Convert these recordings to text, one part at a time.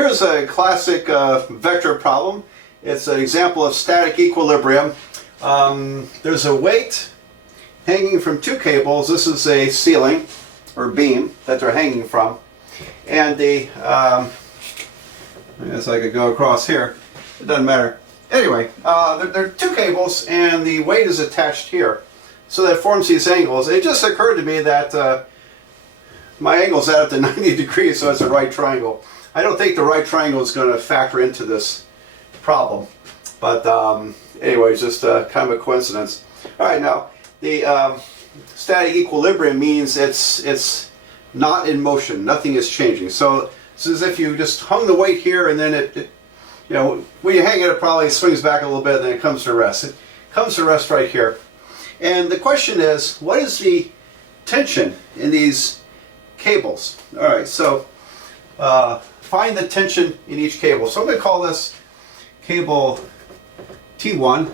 Here's a classic vector problem. It's an example of static equilibrium. There's a weight hanging from two cables. This is a ceiling or beam that they're hanging from. And the, I guess I could go across here. It doesn't matter. Anyway, there are two cables and the weight is attached here. So that forms these angles. It just occurred to me that my angles add up to 90 degrees, so it's a right triangle. I don't think the right triangle is going to factor into this problem. But anyway, it's just kind of a coincidence. All right, now the static equilibrium means it's not in motion. Nothing is changing. So it's as if you just hung the weight here, and then it you know, when you hang it, it probably swings back a little bit, and then it comes to rest. It comes to rest right here. And the question is, what is the tension in these cables? All right, so find the tension in each cable. So I'm going to call this cable T1.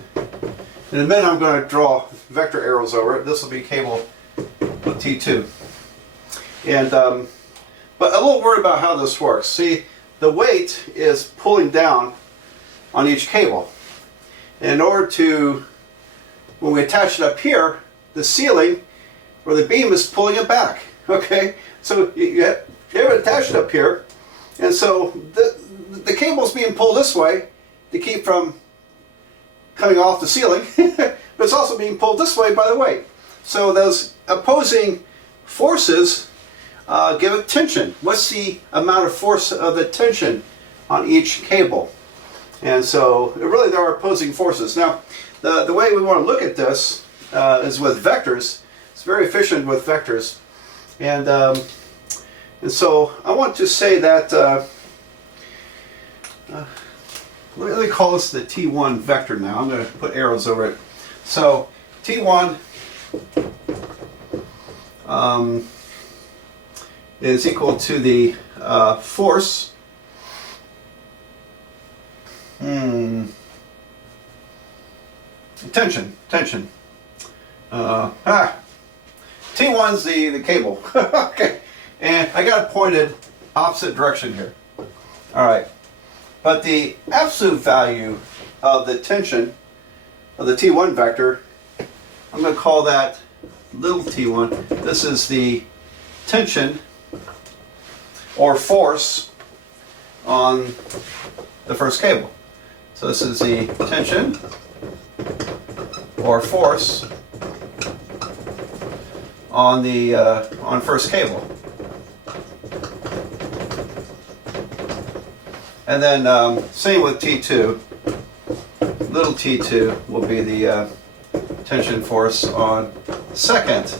In a minute, I'm going to draw vector arrows over it. This will be cable T2. And but a little worried about how this works. See, the weight is pulling down on each cable. And in order to, when we attach it up here, the ceiling or the beam is pulling it back. Okay, so you have it attached up here, and so the cable's being pulled this way to keep from coming off the ceiling, but it's also being pulled this way by the weight. So those opposing forces give it tension. What's the amount of force of the tension on each cable? And so really there are opposing forces. Now the way we want to look at this is with vectors. It's very efficient with vectors. And so I want to say that, let me call this the T1 vector now. I'm going to put arrows over it. So T1 is equal to the force tension. T1's the cable. Okay, and I got it pointed opposite direction here. All right, but the absolute value of the tension of the T1 vector, I'm going to call that little t1. This is the tension or force on the first cable. So this is the tension or force on the on first cable. And then same with T2. Little t2 will be the tension force on second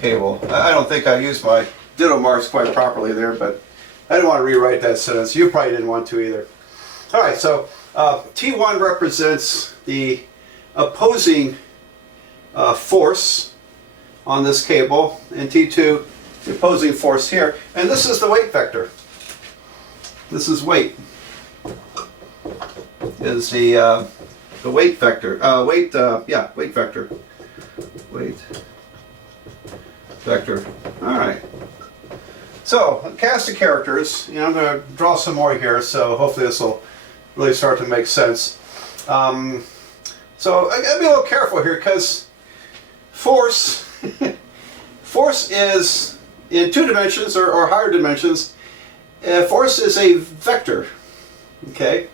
cable. I don't think I used my ditto marks quite properly there, but I didn't want to rewrite that sentence. You probably didn't want to either. All right, so T1 represents the opposing force on this cable, and T2 the opposing force here, and this is the weight vector. This is weight. Is the weight vector? Weight vector. Weight vector. All right. So a cast of characters. You know, I'm going to draw some more here, so hopefully this will really start to make sense. So I got to be a little careful here because force. Force is in two dimensions or higher dimensions. Force is a vector. Okay.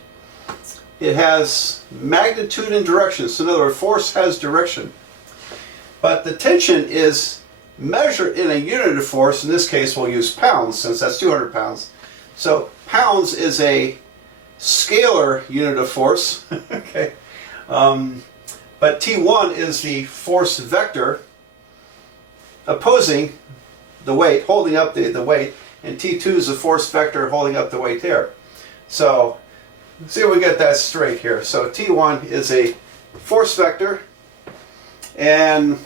It has magnitude and direction. So in other words, force has direction. But the tension is measured in a unit of force. In this case, we'll use pounds since that's 200 pounds. So pounds is a scalar unit of force. Okay. But T1 is the force vector opposing the weight, holding up the weight, and T2 is the force vector holding up the weight there. So let's see if we get that straight here. So T1 is a force vector, and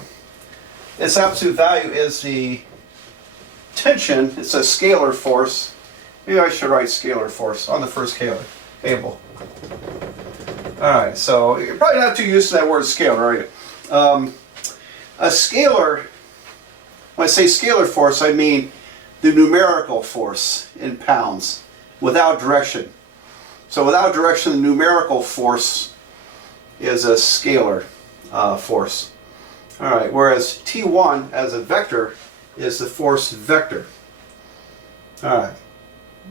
its absolute value is the tension. It's a scalar force. Maybe I should write scalar force on the first cable. Alright, so you're probably not too used to that word scalar, are you? A scalar, when I say scalar force, I mean the numerical force in pounds. without direction. So without direction, the numerical force is a scalar force. All right, whereas T1 as a vector is the force vector. All right.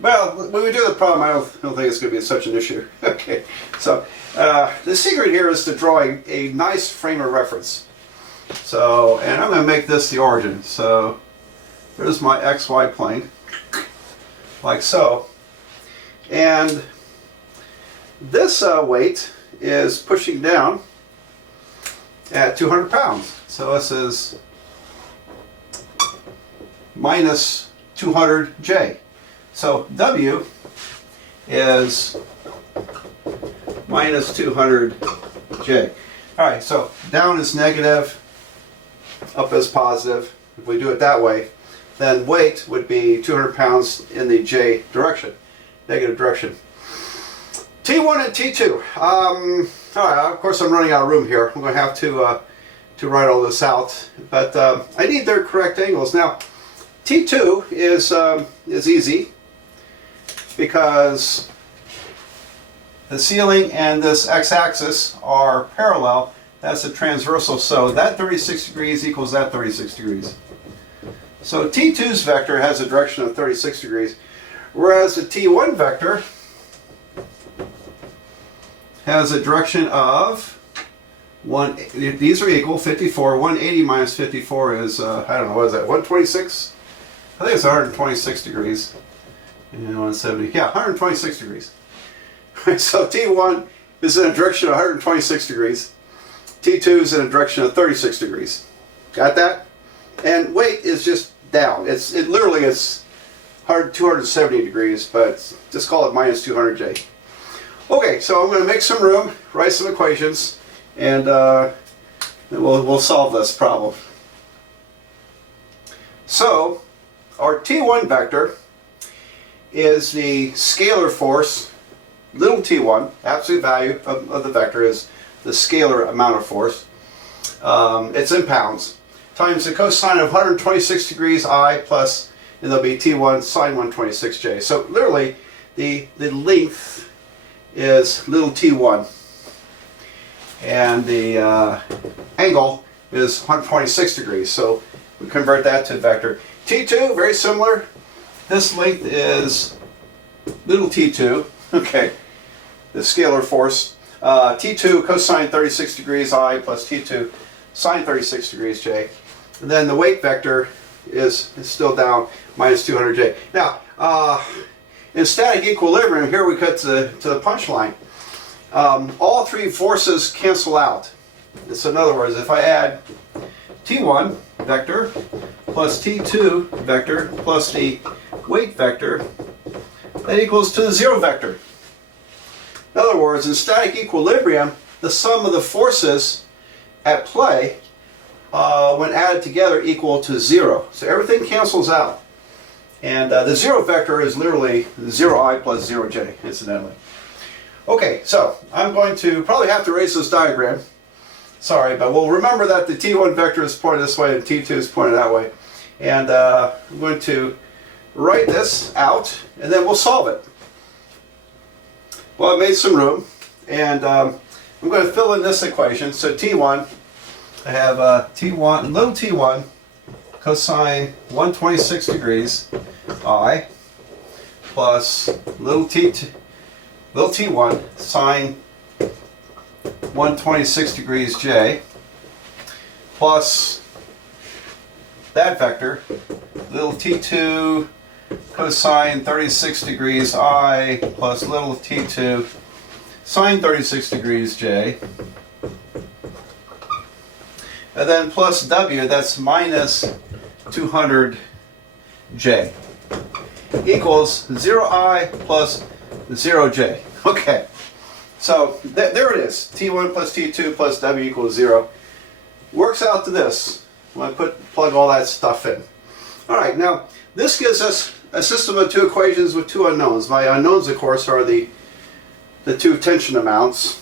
Well, when we do the problem, I don't think it's going to be such an issue. Okay, so the secret here is to draw a nice frame of reference. So, and I'm going to make this the origin. So, there's my XY plane, like so. And this weight is pushing down at 200 pounds. So this is minus 200J. So W is minus 200J. All right, so down is negative, up is positive. If we do it that way, then weight would be 200 pounds in the J direction, negative direction. T1 and T2. All right, of course I'm running out of room here. I'm going to have to write all this out, but I need their correct angles. Now, T2 is easy because the ceiling and this x-axis are parallel. That's a transversal, so that 36 degrees equals that 36 degrees. So T2's vector has a direction of 36 degrees, whereas the T1 vector has a direction of these are equal, 54. 180 minus 54 is, I don't know, what is that, 126? I think it's 126 degrees. And 170, yeah, 126 degrees. So T1 is in a direction of 126 degrees. T2 is in a direction of 36 degrees. Got that? And weight is just down. It's 270 degrees, but just call it minus 200J. Okay, so I'm going to make some room, write some equations, and we'll solve this problem. So our T1 vector is the scalar force, little t1, absolute value of the vector is the scalar amount of force. It's in pounds, times the cosine of 126 degrees I plus, and there'll be T1 sine 126J. So literally, the length is little t1, and the angle is 126 degrees. So we convert that to vector. T2, very similar. This length is little t2, okay, the scalar force. T2 cosine 36 degrees I plus T2 sine 36 degrees J. And then the weight vector is still down, minus 200J. Now, in static equilibrium, here we cut to the punchline. All three forces cancel out. So in other words, if I add T1 vector plus T2 vector plus the weight vector, that equals to the zero vector. In other words, in static equilibrium, the sum of the forces at play when added together equal to zero. So everything cancels out. And the zero vector is literally 0I plus 0J, incidentally. Okay, so I'm going to probably have to erase this diagram. Sorry, but we'll remember that the T1 vector is pointed this way and T2 is pointed that way. And I'm going to write this out, and then we'll solve it. Well, I made some room, and I'm going to fill in this equation. So T1, I have T1, little t1 cosine 126 degrees I plus little t1 sine 126 degrees J plus that vector, little t2 cosine 36 degrees I plus little t2 sine 36 degrees J, and then plus W, that's minus 200J, equals 0I plus 0J. Okay, so there it is. T1 plus T2 plus W equals 0. Works out to this. I'm going to plug all that stuff in. All right, now this gives us a system of two equations with two unknowns. My unknowns, of course, are the two tension amounts.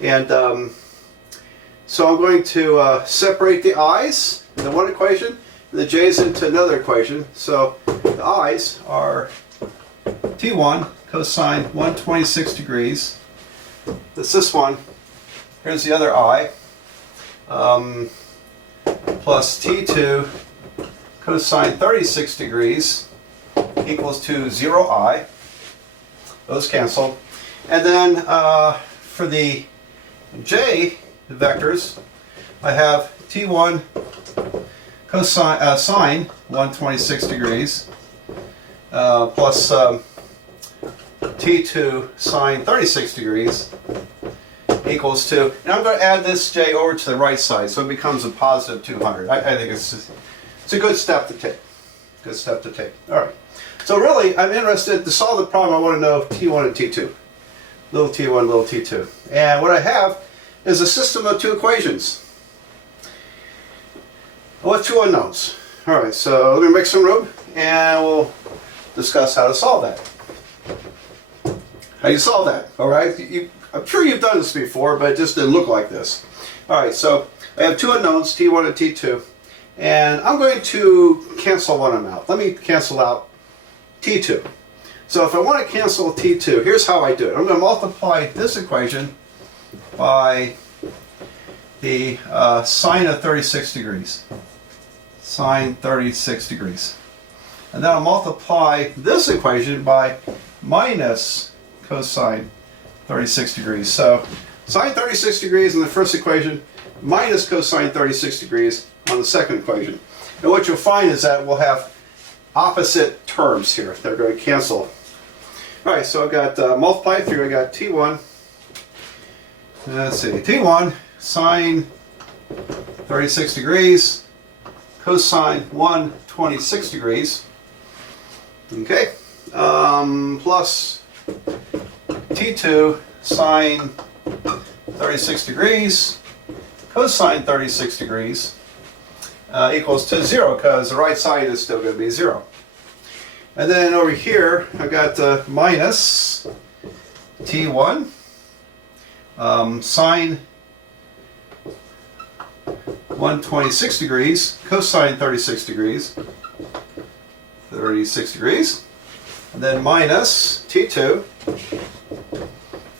And so I'm going to separate the i's into one equation and the j's into another equation. So the i's are T1 cosine 126 degrees. That's this one. Here's the other I. Plus T2 cosine 36 degrees equals to 0I. Those cancel. And then for the J vectors, I have T1 cosine sine 126 degrees plus T2 sine 36 degrees equals to, and I'm going to add this J over to the right side, so it becomes a positive 200. I think it's a good step to take. Good step to take. All right. So really, I'm interested to solve the problem. I want to know T1 and T2. Little T1, little T2. And what I have is a system of two equations with two unknowns. All right, so let me make some room, and we'll discuss how to solve that. How do you solve that? All right, I'm sure you've done this before, but it just didn't look like this. All right, so I have two unknowns, T1 and T2, and I'm going to cancel one of them out. Let me cancel out T2. So if I want to cancel T2, here's how I do it. I'm going to multiply this equation by the sine of 36 degrees. Sine 36 degrees. And then I'll multiply this equation by minus cosine 36 degrees. So sine 36 degrees in the first equation, minus cosine 36 degrees on the second equation. And what you'll find is that we'll have opposite terms here. They're going to cancel. All right, so I've got multiply through. I got T1. Let's see, T1 sine 36 degrees cosine 126 degrees. Okay, plus T2 sine 36 degrees cosine 36 degrees equals to 0, because the right side is still going to be 0. And then over here I've got minus T1 sine 126 degrees cosine 36 degrees. 36 degrees. And then minus T2.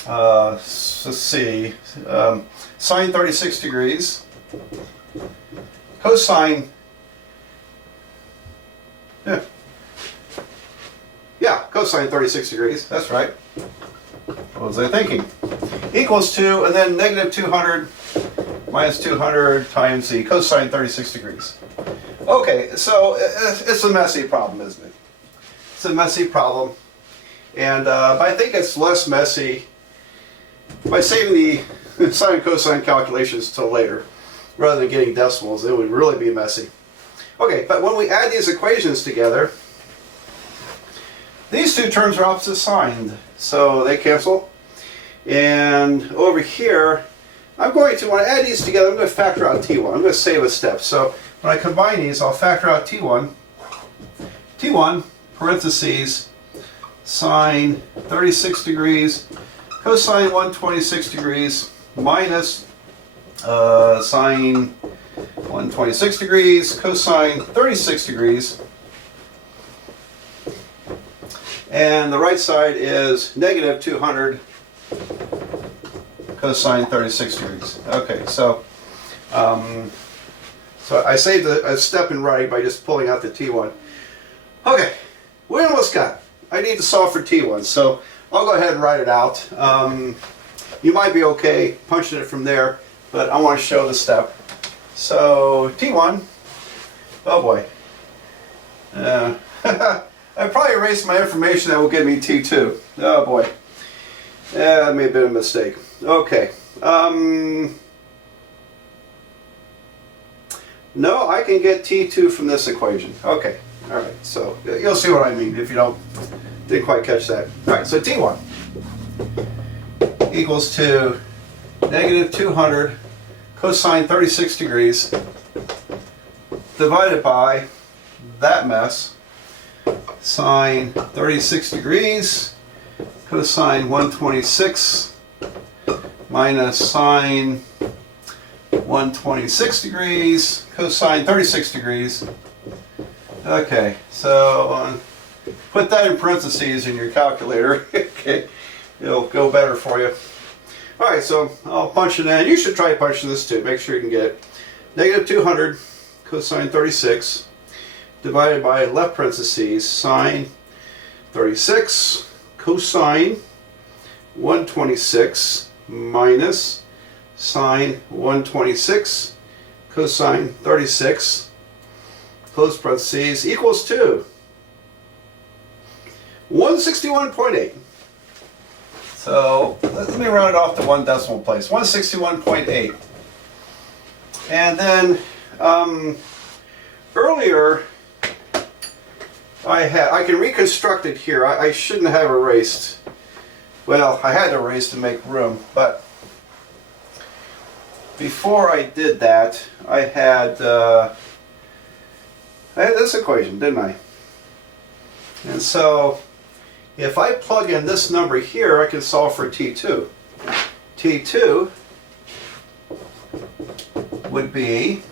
Let's see. Sine 36 degrees. Cosine. Yeah, cosine 36 degrees. That's right. What was I thinking? Equals to, and then negative 200 minus 200 times the cosine 36 degrees. Okay, so it's a messy problem, isn't it? It's a messy problem. And but I think it's less messy by saving the sine and cosine calculations till later, rather than getting decimals. It would really be messy. Okay, but when we add these equations together, these two terms are opposite signed, so they cancel. And over here, I'm going to, when I add these together, I'm going to factor out T1. I'm going to save a step. So when I combine these, I'll factor out T1. T1, parentheses, sine 36 degrees, cosine 126 degrees, minus sine 126 degrees, cosine 36 degrees. And the right side is negative 200 cosine 36 degrees. Okay, so I saved a step in writing by just pulling out the T1. Okay, we almost got it. I need to solve for T1, so I'll go ahead and write it out. You might be okay punching it from there, but I want to show the step. So T1, oh boy. I probably erased my information that will give me T2. Oh boy. Yeah, that may have been a mistake. Okay. No, I can get T2 from this equation. Okay. All right. So you'll see what I mean if you didn't quite catch that. All right. So T1 equals to negative 200 cosine 36 degrees divided by that mess, sine 36 degrees cosine 126 minus sine 126 degrees cosine 36 degrees. Okay, so put that in parentheses in your calculator. Okay, it'll go better for you. All right, so I'll punch it in. You should try punching this too. Make sure you can get it. Negative 200 cosine 36 divided by left parentheses sine 36 cosine 126 minus sine 126 cosine 36 close parentheses equals to 161.8. So let me round it off to one decimal place. 161.8. And then earlier I can reconstruct it here. I shouldn't have erased. Well, I had to erase to make room, but before I did that, I had this equation, didn't I? And so if I plug in this number here, I can solve for T2. T2 would be,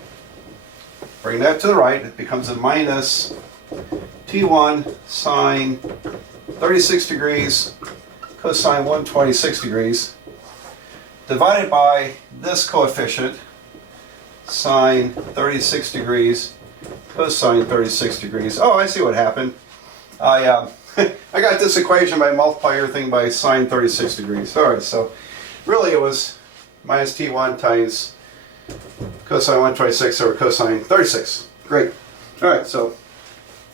bring that to the right, it becomes a minus T1 sine 36 degrees cosine 126 degrees divided by this coefficient sine 36 degrees cosine 36 degrees. Oh, I see what happened. I got this equation by multiplying everything by sine 36 degrees. All right, so really it was minus T1 times cosine 126 over cosine 36. Great. All right, so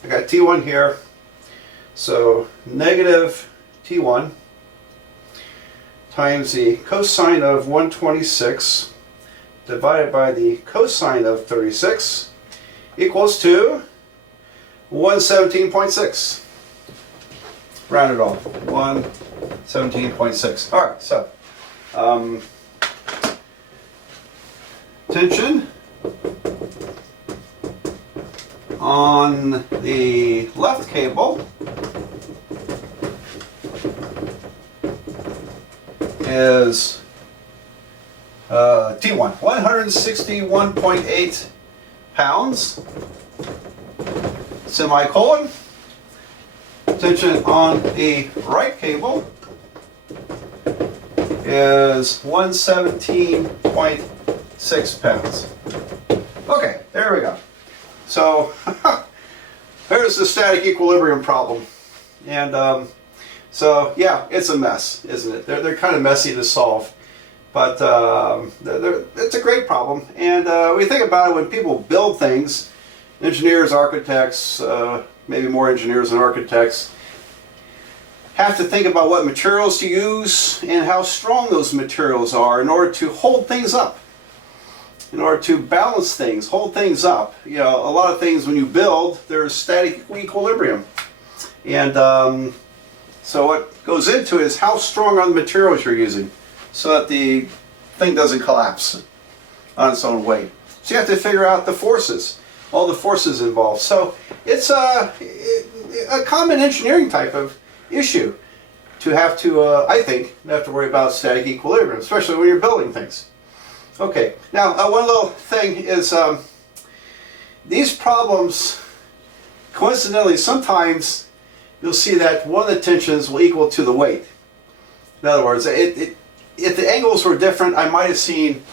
I got T1 here. So negative T1 times the cosine of 126 divided by the cosine of 36 equals to 117.6. Round it off. 117.6. All right, so tension on the left cable is T1, 161.8 pounds, semicolon. Tension on the right cable is 117.6 pounds. Okay, there we go. So there's the static equilibrium problem. And so yeah, it's a mess, isn't it? They're kind of messy to solve. But it's a great problem. And when you think about it, when people build things, engineers, architects, maybe more engineers than architects, have to think about what materials to use and how strong those materials are in order to hold things up, in order to balance things, hold things up. You know, a lot of things when you build, there's static equilibrium. And so what goes into it is how strong are the materials you're using so that the thing doesn't collapse on its own weight. So you have to figure out the forces, all the forces involved. So it's a common engineering type of issue to have to, I think, have to worry about static equilibrium, especially when you're building things. Okay, now one little thing is these problems, coincidentally, sometimes you'll see that one of the tensions will equal to the weight. In other words, if the angles were different, I might have seen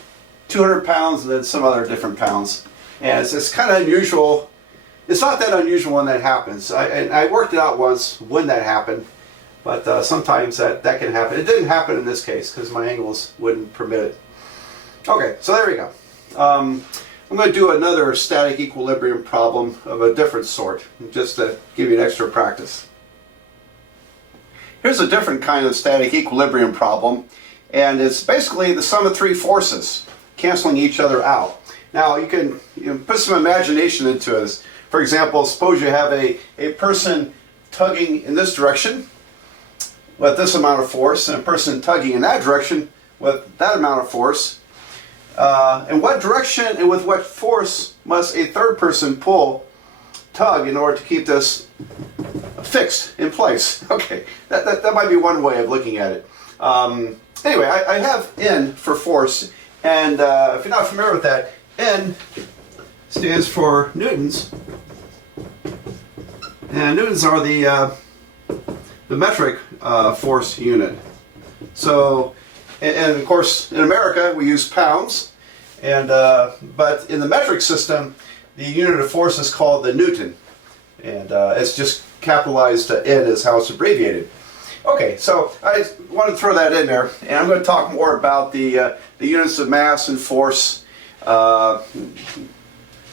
200 pounds and then some other different pounds. And it's kind of unusual. It's not that unusual when that happens. I worked it out once when that happened, but sometimes that can happen. It didn't happen in this case because my angles wouldn't permit it. Okay, so there we go. I'm going to do another static equilibrium problem of a different sort, just to give you an extra practice. Here's a different kind of static equilibrium problem, and it's basically the sum of three forces canceling each other out. Now you can put some imagination into this. For example, suppose you have a person tugging in this direction with this amount of force and a person tugging in that direction with that amount of force. In what direction and with what force must a third person tug in order to keep this fixed in place? Okay, that might be one way of looking at it. Anyway, I have N for force, and if you're not familiar with that, N stands for newtons, And newtons are the metric force unit. So, and of course, in America we use pounds, and but in the metric system, the unit of force is called the newton, and it's just capitalized N is how it's abbreviated. Okay, so I want to throw that in there, and I'm going to talk more about the units of mass and force,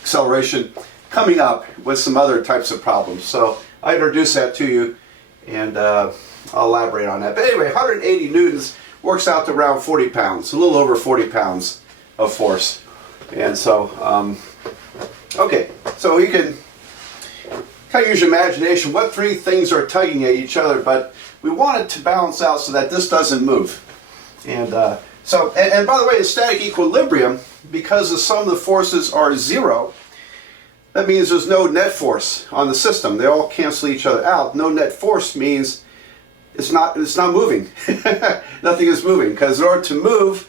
acceleration, coming up with some other types of problems. So I introduce that to you, and I'll elaborate on that. But anyway, 180 newtons works out to around 40 pounds, a little over 40 pounds of force. And so, okay, so you can kind of use your imagination. What three things are tugging at each other? But we want it to balance out so that this doesn't move. And and by the way, in static equilibrium, because the sum of the forces are zero, that means there's no net force on the system. They all cancel each other out. No net force means it's not moving. Nothing is moving, because in order to move,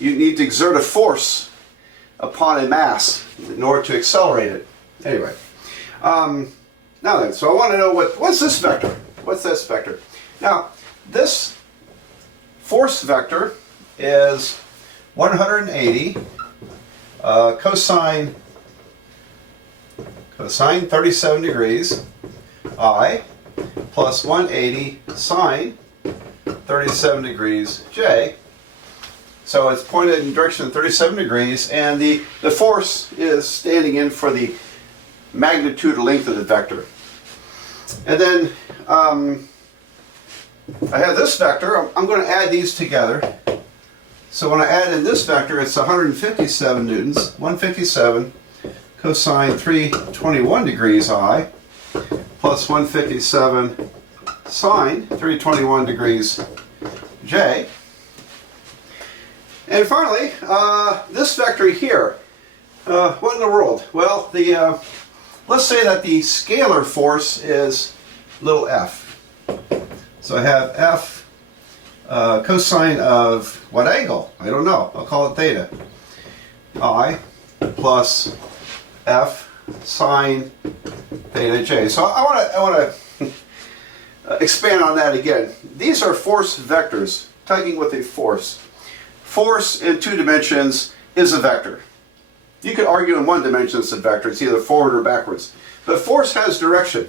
you need to exert a force upon a mass in order to accelerate it. Anyway, now then, so I want to know what's this vector? What's this vector? Now, this force vector is 180 cosine 37 degrees I plus 180 sine 37 degrees J. So it's pointed in the direction of 37 degrees, and the force is standing in for the magnitude or length of the vector. And then I have this vector. I'm going to add these together. So when I add in this vector, it's 157 newtons, 157 cosine 321 degrees I plus 157 sine 321 degrees J. And finally, this vector here, what in the world? Well, let's say that the scalar force is little f. So I have f cosine of what angle? I don't know. I'll call it theta. I plus f sine theta j. So I want to expand on that again. These are force vectors, tugging with a force. Force in two dimensions is a vector. You could argue in one dimension it's a vector. It's either forward or backwards. But force has direction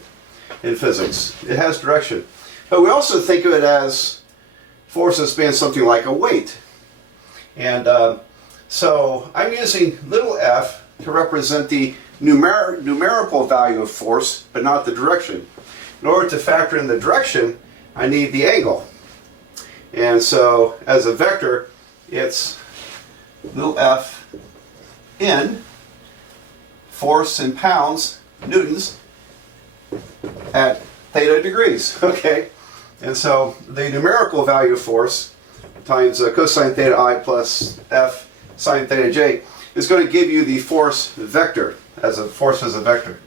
in physics. It has direction. But we also think of it as force as being something like a weight. And so I'm using little f to represent the numerical value of force, but not the direction. In order to factor in the direction, I need the angle. And so as a vector, it's little f in force in pounds, newtons, at theta degrees. Okay? And so the numerical value of force times cosine theta I plus f sine theta j is going to give you the force vector, as a force as a vector.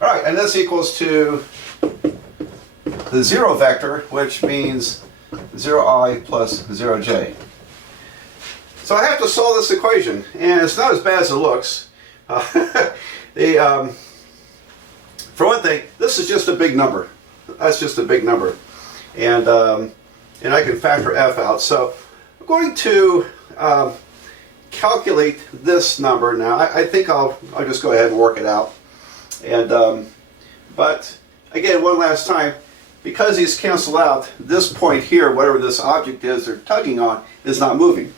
All right, and this equals to the zero vector, which means 0I plus 0j. So I have to solve this equation, and it's not as bad as it looks. For one thing, this is just a big number. That's just a big number. And I can factor f out. So I'm going to calculate this number now. I think I'll just go ahead and work it out. And but again, one last time, because these cancel out, this point here, whatever this object is they're tugging on, is not moving.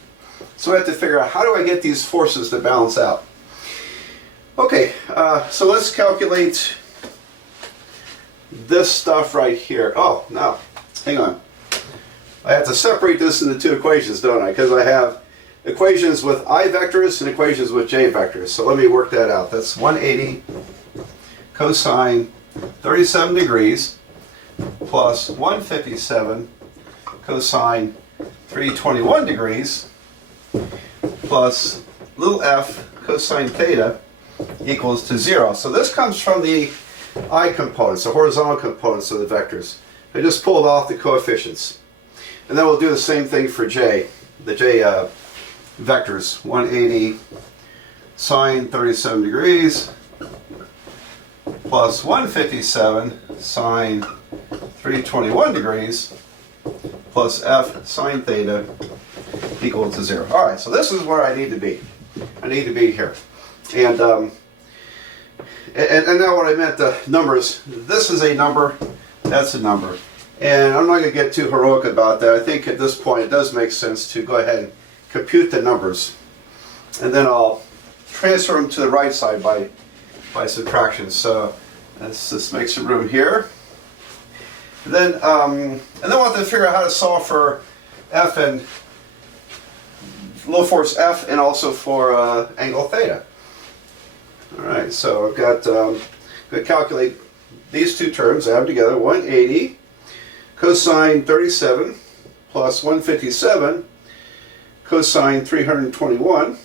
So I have to figure out, how do I get these forces to balance out? Okay, so let's calculate this stuff right here. Oh, no, hang on. I have to separate this into two equations, don't I? Because I have equations with I vectors and equations with j vectors. So let me work that out. That's 180 cosine 37 degrees plus 157 cosine 321 degrees plus little f cosine theta equals to 0. So this comes from the I components, the horizontal components of the vectors. I just pulled off the coefficients. And then we'll do the same thing for j, the j vectors. 180 sine 37 degrees plus 157 sine 321 degrees plus f sine theta equal to 0. All right, so this is where I need to be. I need to be here. And now what I meant, the numbers, this is a number, that's a number. And I'm not going to get too heroic about that. I think at this point it does make sense to go ahead and compute the numbers. And then I'll transfer them to the right side by subtraction. So let's just make some room here. And then we'll have to figure out how to solve for f and low force F and also for angle theta. All right, so I've got going to calculate these two terms, add them together. 180 cosine 37 plus 157 cosine 321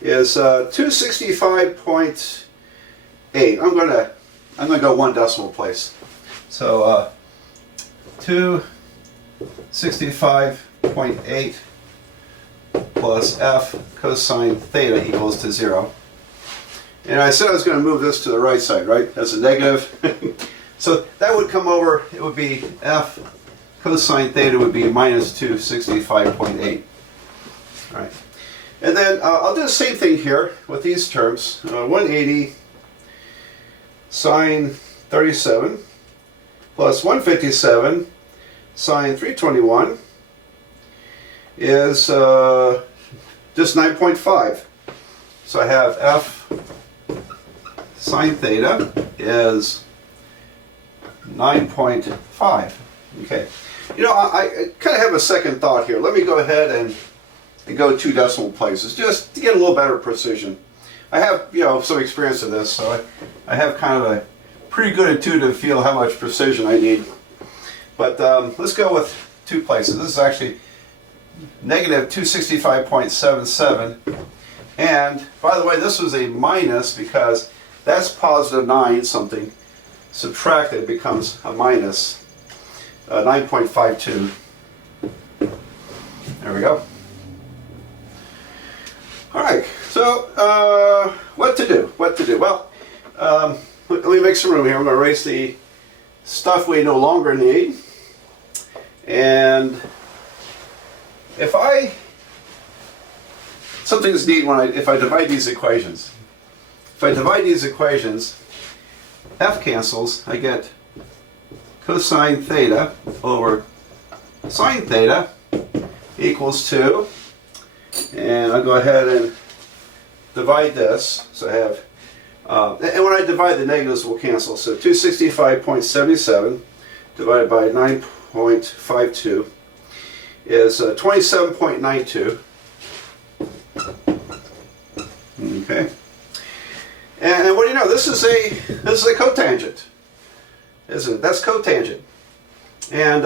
is 265.8. I'm gonna go one decimal place. So 265.8 plus f cosine theta equals to 0. And I said I was going to move this to the right side, right? That's a negative. So that would come over, it would be f cosine theta would be minus 265.8. All right. And then I'll do the same thing here with these terms. 180 sine 37 plus 157 sine 321 is just 9.5. So I have f sine theta is 9.5. Okay. You know, I kind of have a second thought here. Let me go ahead and go two decimal places just to get a little better precision. I have, you know, some experience in this, so I have kind of a pretty good intuitive feel how much precision I need. But let's go with two places. This is actually negative 265.77. And by the way, this was a minus because that's positive 9 something. Subtracted becomes a minus 9.52. There we go. All right, so what to do? What to do? Well, let me make some room here. I'm going to erase the stuff we no longer need. And if something's neat if I divide these equations. If I divide these equations, f cancels. I get cosine theta over sine theta equals 2. And I'll go ahead and divide this. So I have, and when I divide, the negatives will cancel. So 265.77 divided by 9.52 is 27.92. Okay. And what do you know? This is a cotangent, isn't it? That's cotangent. And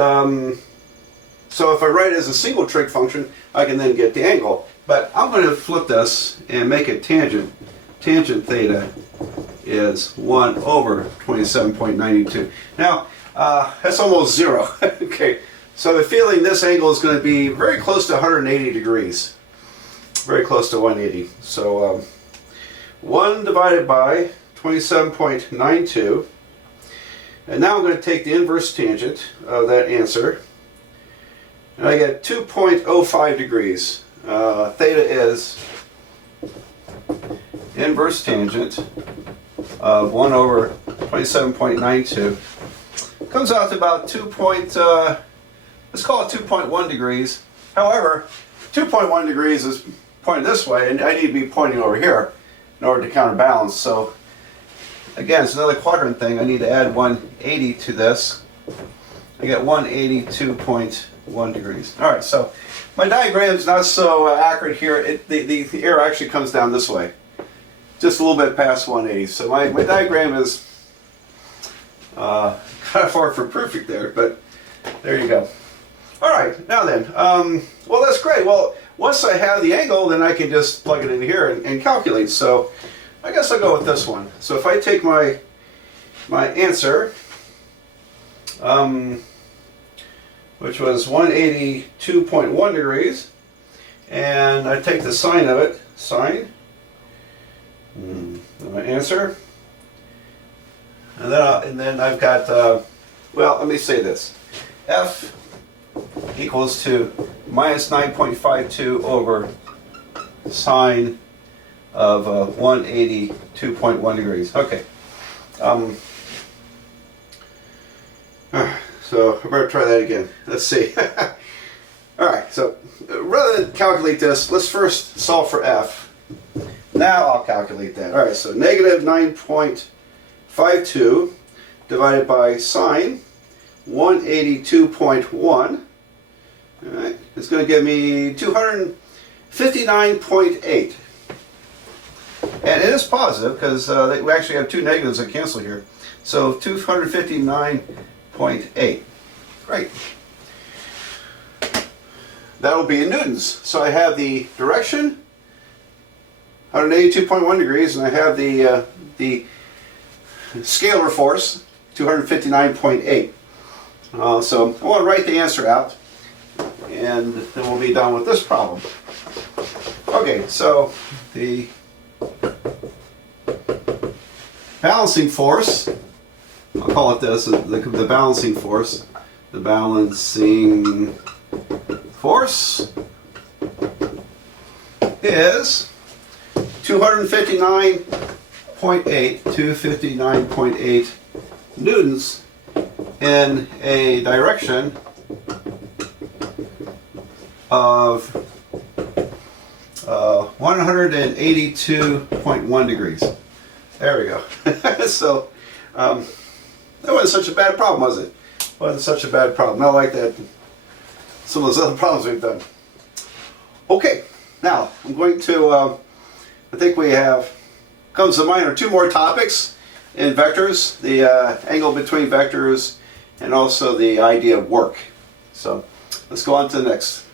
so if I write it as a single trig function, I can then get the angle. But I'm going to flip this and make it tangent. Tangent theta is 1 over 27.92. Now, that's almost 0. Okay, so I have a feeling this angle is going to be very close to 180 degrees. Very close to 180. So 1 divided by 27.92. And now I'm going to take the inverse tangent of that answer. And I get 2.05 degrees. Theta is inverse tangent of 1 over 27.92. Comes out to about let's call it 2.1 degrees. However, 2.1 degrees is pointed this way, and I need to be pointing over here in order to counterbalance. So again, it's another quadrant thing. I need to add 180 to this. I get 182.1 degrees. All right, so my diagram is not so accurate here. The arrow actually comes down this way, just a little bit past 180. So my diagram is kind of far from perfect there, but there you go. All right, now then, well, that's great. Well, once I have the angle, then I can just plug it in here and calculate. So I guess I'll go with this one. So if I take my answer, which was 182.1 degrees, and I take the sine of it, sine, my answer And then I've got, well, let me say this. F equals to minus 9.52 over sine of 182.1 degrees. Okay. So I better try that again. Let's see. All right, so rather than calculate this, let's first solve for F. Now I'll calculate that. All right, so negative 9.52 divided by sine 182.1. All right, it's going to give me 259.8. And it is positive because we actually have two negatives that cancel here. So 259.8. Great. That'll be in newtons. So I have the direction, 182.1 degrees, and I have the scalar force, 259.8. So I want to write the answer out, and then we'll be done with this problem. Okay, so the balancing force, I'll call it this, the balancing force. The balancing force is 259.8 newtons in a direction of 182.1 degrees. There we go. So that wasn't such a bad problem, was it? Wasn't such a bad problem. Not like that. Some of those other problems we've done. Okay, now I'm going to. I think we have comes to mind are two more topics in vectors: the angle between vectors, and also the idea of work. So let's go on to the next.